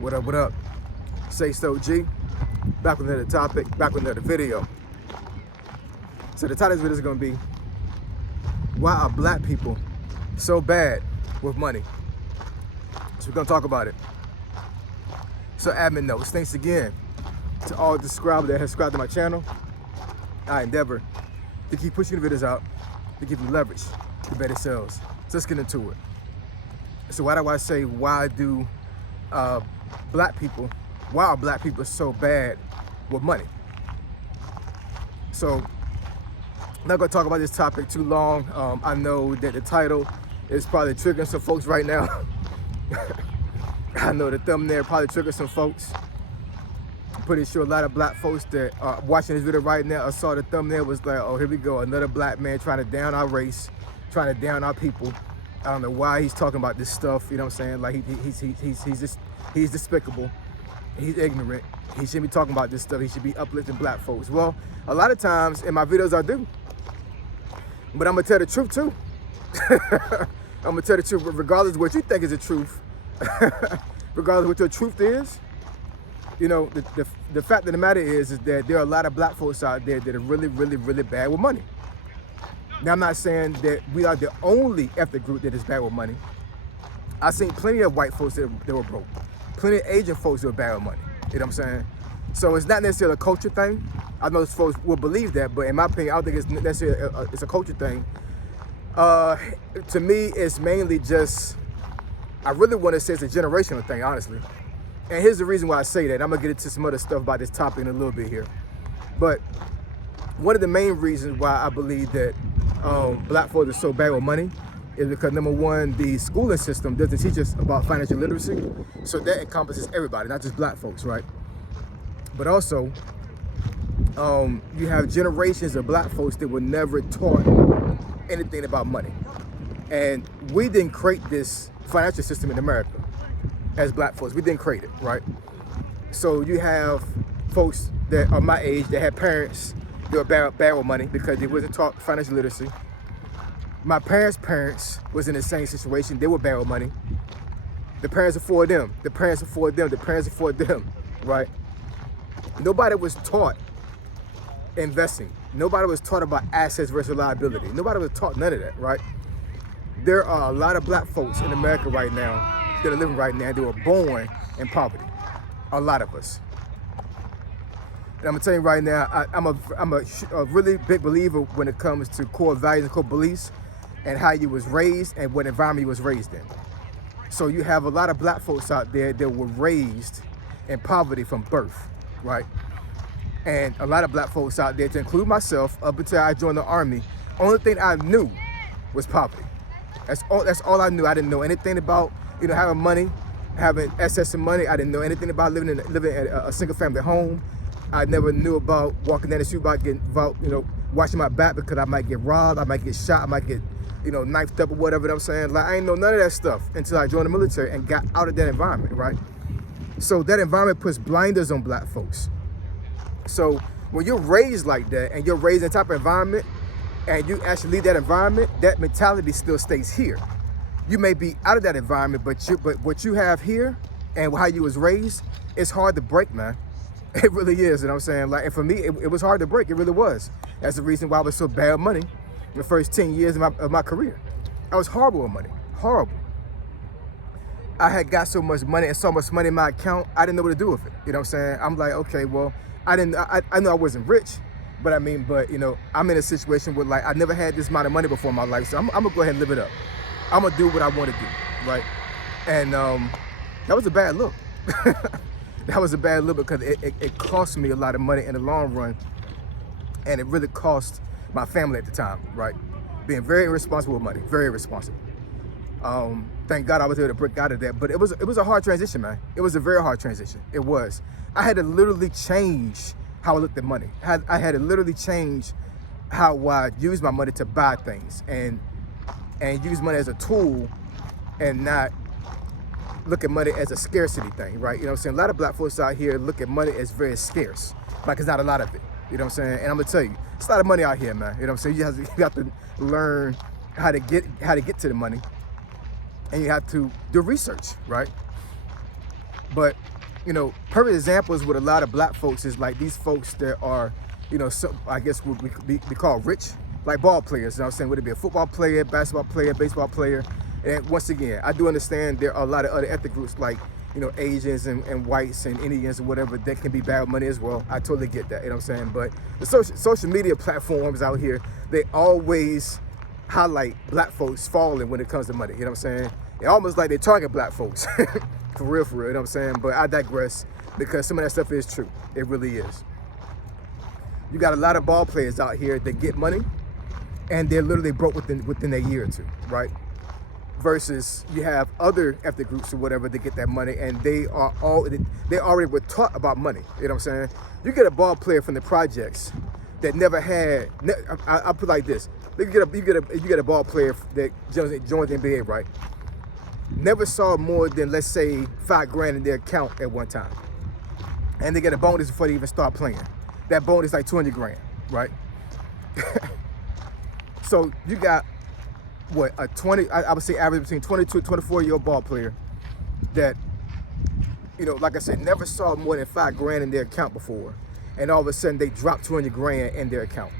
What up, what up? Say so G, back with another topic, back with another video. So the title of this video is gonna be, why are black people so bad with money? So we're gonna talk about it. So admin notes, thanks again to all the subscribers that have subscribed to my channel. I endeavor to keep pushing the videos out, to give you leverage to better sales. So let's get into it. So why do I say, why are black people so bad with money? So I'm not gonna talk about this topic too long. I know that the title is probably triggering some folks right now. I know the thumbnail probably triggers some folks. I'm pretty sure a lot of black folks that are watching this video right now, I saw the thumbnail, was like, oh, here we go, another black man trying to down our race, trying to down our people. I don't know why he's talking about this stuff, you know what I'm saying? Like he's despicable, he's ignorant, he shouldn't be talking about this stuff, he should be uplifting black folks. Well, a lot of times in my videos I do, but I'm gonna tell the truth too. I'm gonna tell the truth, regardless of what you think is the truth. Regardless of what your truth is, you know, the fact of the matter is that there are a lot of black folks out there that are really bad with money. Now, I'm not saying that we are the only ethnic group that is bad with money. I've seen plenty of white folks that were broke, plenty of Asian folks that were bad with money. You know what I'm saying? So it's not necessarily a culture thing. I know folks will believe that, but in my opinion, I don't think it's necessarily it's a culture thing. To me, it's mainly just, I really want to say it's a generational thing, honestly. And here's the reason why I say that. I'm gonna get into some other stuff about this topic in a little bit here. But one of the main reasons why I believe that black folks are so bad with money is because, number one, the schooling system doesn't teach us about financial literacy. So that encompasses everybody, not just black folks, right? But also, you have generations of black folks that were never taught anything about money. And we didn't create this financial system in America as black folks. We didn't create it, right? So you have folks that are my age that had parents that were bad with money because they wasn't taught financial literacy. My parents was in the same situation. They were bad with money. The parents afford them. The parents afford them. The parents afford them, right? Nobody was taught investing. Nobody was taught about assets versus liability. Nobody was taught none of that, right? There are a lot of black folks in America right now that are living right now that were born in poverty. A lot of us. And I'm gonna tell you right now, I'm a really big believer when it comes to core values and core beliefs and how you was raised and what environment you was raised in. So you have a lot of black folks out there that were raised in poverty from birth, right? And a lot of black folks out there, to include myself, up until I joined the Army, only thing I knew was poverty. That's all I knew. I didn't know anything about, you know, having money, having excess of money. I didn't know anything about living at a single family home. I never knew about walking down the street, watching my back because I might get robbed, I might get shot, I might get, knifed up or whatever. You know what I'm saying? Like, I ain't know none of that stuff until I joined the military and got out of that environment, right? So that environment puts blinders on black folks. So when you're raised like that and you're raised in that type of environment and you actually leave that environment, that mentality still stays here. You may be out of that environment, but what you have here and how you was raised, it's hard to break, man. It really is, you know what I'm saying? Like, and for me, it was hard to break. It really was. That's the reason why I was so bad with money in the first 10 years of my career. I was horrible with money, horrible. I had got so much money and so much money in my account, I didn't know what to do with it. You know what I'm saying? I'm like, okay, well, I know I wasn't rich, but I'm in a situation where, like, I never had this amount of money before in my life, so I'm gonna go ahead and live it up. I'm gonna do what I want to do, right? And that was a bad look. That was a bad look because it cost me a lot of money in the long run, and it really cost my family at the time, right? Being very irresponsible with money, very irresponsible. Thank God I was able to break out of that, but it was a hard transition, man. It was a very hard transition. It was. I had to literally change how I looked at money. I had to literally change how I use my money to buy things and use money as a tool and not look at money as a scarcity thing, right? You know what I'm saying? A lot of black folks out here look at money as very scarce, like it's not a lot of it. You know what I'm saying? And I'm gonna tell you, it's a lot of money out here, man. You know what I'm saying? You have to learn how to get to the money, and you have to do research, right? But, you know, perfect examples with a lot of black folks is like these folks that are, you know, so I guess would be called rich, like ball players. You know what I'm saying? Would it be a football player, basketball player, baseball player? And once again, I do understand there are a lot of other ethnic groups like, you know, Asians and whites and Indians or whatever that can be bad with money as well. I totally get that, you know what I'm saying? But the social media platforms out here, they always highlight black folks falling when it comes to money, you know what I'm saying? It's almost like they target black folks, for real, you know what I'm saying? But I digress, because some of that stuff is true. It really is. You got a lot of ball players out here that get money and they're literally broke within a year or two, right? Versus you have other ethnic groups or whatever that get that money and they already were taught about money. You know what I'm saying? You get a ball player from the projects that never had. I'll put it like this: you get a ball player that joins the NBA, right? Never saw more than, let's say, $5,000 in their account at one time, and they get a bonus before they even start playing. That bonus like $200,000, right? So you got what, I would say average between 22 and 24-year-old ball player that, you know, like I said, never saw more than $5,000 in their account before, and all of a sudden they dropped $200,000 in their account,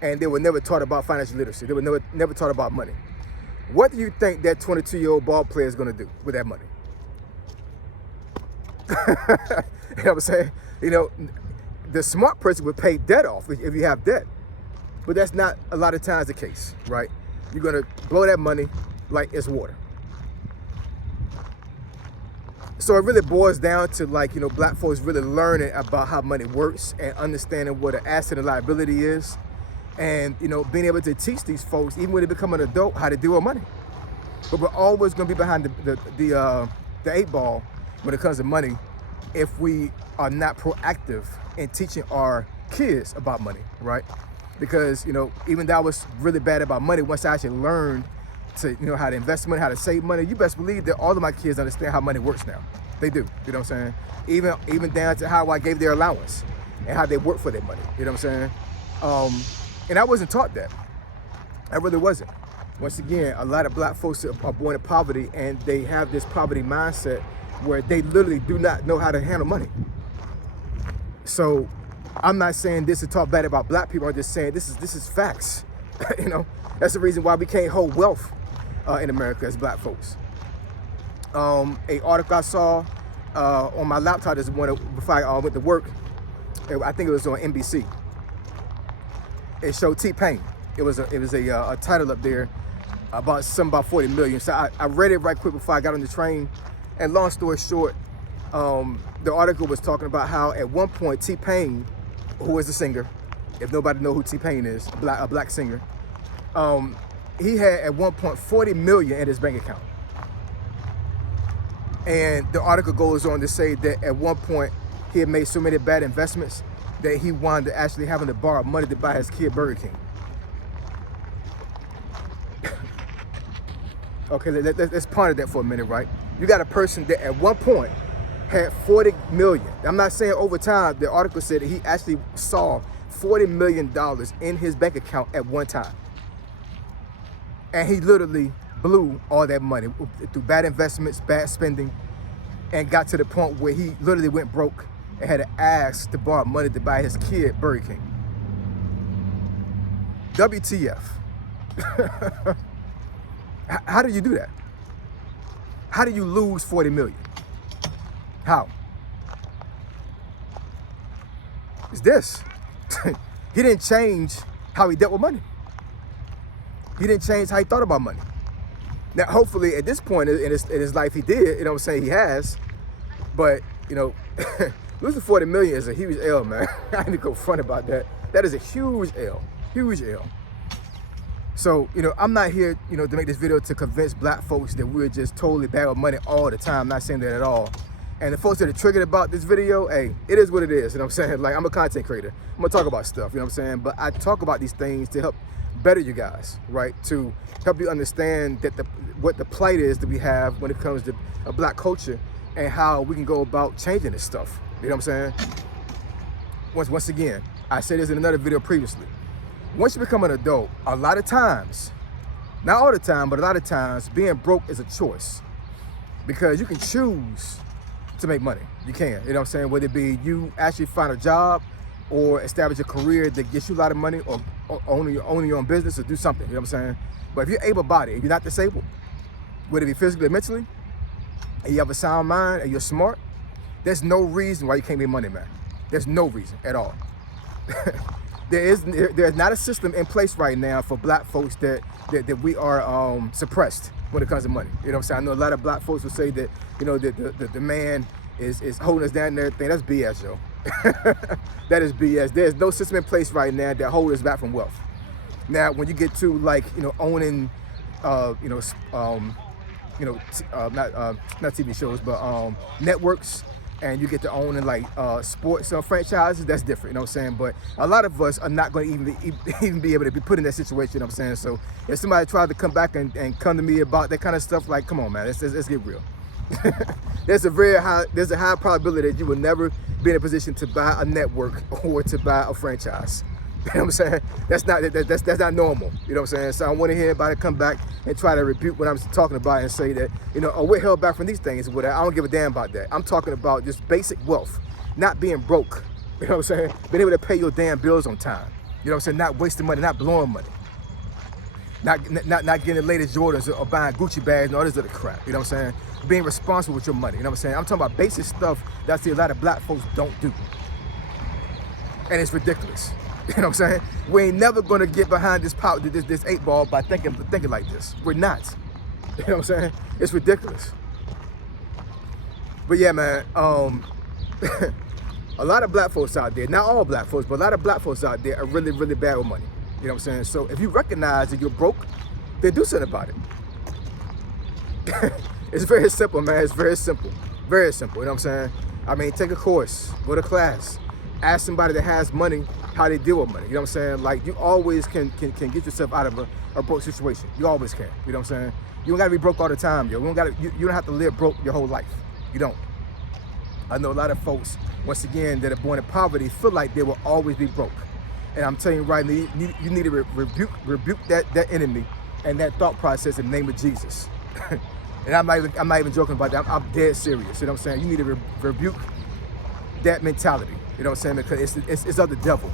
and they were never taught about financial literacy. They were never taught about money. What do you think that 22-year-old ball player is going to do with that money? You know what I'm saying? You know, the smart person would pay debt off if you have debt, but that's not a lot of times the case, right? You're gonna blow that money like it's water. So it really boils down to, like, you know, black folks really learning about how money works and understanding what an asset and liability is, and, you know, being able to teach these folks, even when they become an adult, how to deal with money. But we're always gonna be behind the 8 ball when it comes to money if we are not proactive in teaching our kids about money, right? Because, you know, even though I was really bad about money, once I actually learned to, you know, how to invest money, how to save money, you best believe that all of my kids understand how money works now. They do, you know what I'm saying? Even down to how I gave their allowance and how they work for their money, you know what I'm saying? And I wasn't taught that. I really wasn't. Once again, a lot of black folks are born in poverty, and they have this poverty mindset where they literally do not know how to handle money. So I'm not saying this to talk bad about black people. I'm just saying this is facts. You know, that's the reason why we can't hold wealth in America as black folks. A article I saw on my laptop this morning before I went to work, I think it was on NBC. It showed Payne. It was a title up there about 40 million. So I read it right quick before I got on the train. And long story short, the article was talking about how at one point Payne, who is a singer, if nobody know who Payne is, a black singer, he had at one point 40 million in his bank account. And the article goes on to say that at one point he had made so many bad investments that he wound up actually having to borrow money to buy his kid Burger King. Okay, let's ponder that for a minute, right? You got a person that at one point had 40 million. I'm not saying over time. The article said that he actually saw $40 million in his bank account at one time. And he literally blew all that money through bad investments, bad spending, and got to the point where he literally went broke and had to ask to borrow money to buy his kid Burger King. WTF? How do you do that? How do you lose 40 million? How? It's this. He didn't change how he dealt with money. He didn't change how he thought about money. Now, hopefully at this point in his life he did, you know what I'm saying, he has. But, you know, losing 40 million is a huge L, man. I ain't gonna go front about that. That is a huge L, huge L. So, you know, I'm not here, you know, to make this video to convince black folks that we're just totally bad with money all the time. I'm not saying that at all. And the folks that are triggered about this video, hey, it is what it is, you know what I'm saying? Like, I'm a content creator. I'm gonna talk about stuff, you know what I'm saying? But I talk about these things to help better you guys, right? To help you understand that what the plight is that we have when it comes to a black culture and how we can go about changing this stuff, you know what I'm saying? Once again, I said this in another video previously. Once you become an adult, a lot of times, not all the time, but a lot of times, being broke is a choice, because you can choose to make money. You can, you know what I'm saying? Whether it be you actually find a job or establish a career that gets you a lot of money, or own your own business, or do something, you know what I'm saying? But if you're able-bodied, if you're not disabled, whether it be physically or mentally, and you have a sound mind and you're smart, there's no reason why you can't make money, man. There's no reason at all. There's not a system in place right now for black folks that we are suppressed when it comes to money. You know what I'm saying? I know a lot of black folks will say that, you know, the man is holding us down and everything. That's BS, yo. That is BS. There's no system in place right now that holds us back from wealth. Now, when you get to, like, you know, owning, not TV shows, but networks, and you get to own like sports franchises, that's different, you know what I'm saying? But a lot of us are not going to even be able to be put in that situation, you know what I'm saying? So if somebody tried to come back and come to me about that kind of stuff, like, come on, man, let's get real. There's a high probability that you will never be in a position to buy a network or to buy a franchise. You know what I'm saying? That's not normal. You know what I'm saying? So I want to hear everybody come back and try to rebuke what I'm talking about and say that, you know, oh, we're held back from these things. I don't give a damn about that. I'm talking about just basic wealth, not being broke. You know what I'm saying? Being able to pay your damn bills on time. You know what I'm saying? Not wasting money, not blowing money. Not getting the latest Jordans or buying Gucci bags and all this other crap. You know what I'm saying? Being responsible with your money. You know what I'm saying? I'm talking about basic stuff that I see a lot of black folks don't do. And it's ridiculous. You know what I'm saying? We ain't never gonna get behind this 8 ball by thinking like this. We're not. You know what I'm saying? It's ridiculous. But yeah, man, a lot of black folks out there, not all black folks, but a lot of black folks out there are really, really bad with money. You know what I'm saying? So if you recognize that you're broke, then do something about it. It's very simple, man. It's very simple. Very simple. You know what I'm saying? I mean, take a course, go to class, ask somebody that has money how they deal with money. You know what I'm saying? Like, you always can get yourself out of a broke situation. You always can. You know what I'm saying? You don't gotta be broke all the time, yo. You don't have to live broke your whole life. You don't. I know a lot of folks, once again, that are born in poverty feel like they will always be broke. And I'm telling you right now, you need to rebuke that enemy and that thought process in the name of Jesus. And I'm not even joking about that. I'm dead serious. You know what I'm saying? You need to rebuke that mentality. You know what I'm saying? Because it's of the devil.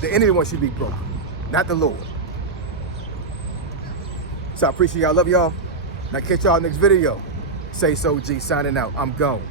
The enemy wants you to be broke, not the Lord. So I appreciate y'all. Love y'all. Now catch y'all next video. Say so G signing out. I'm gone.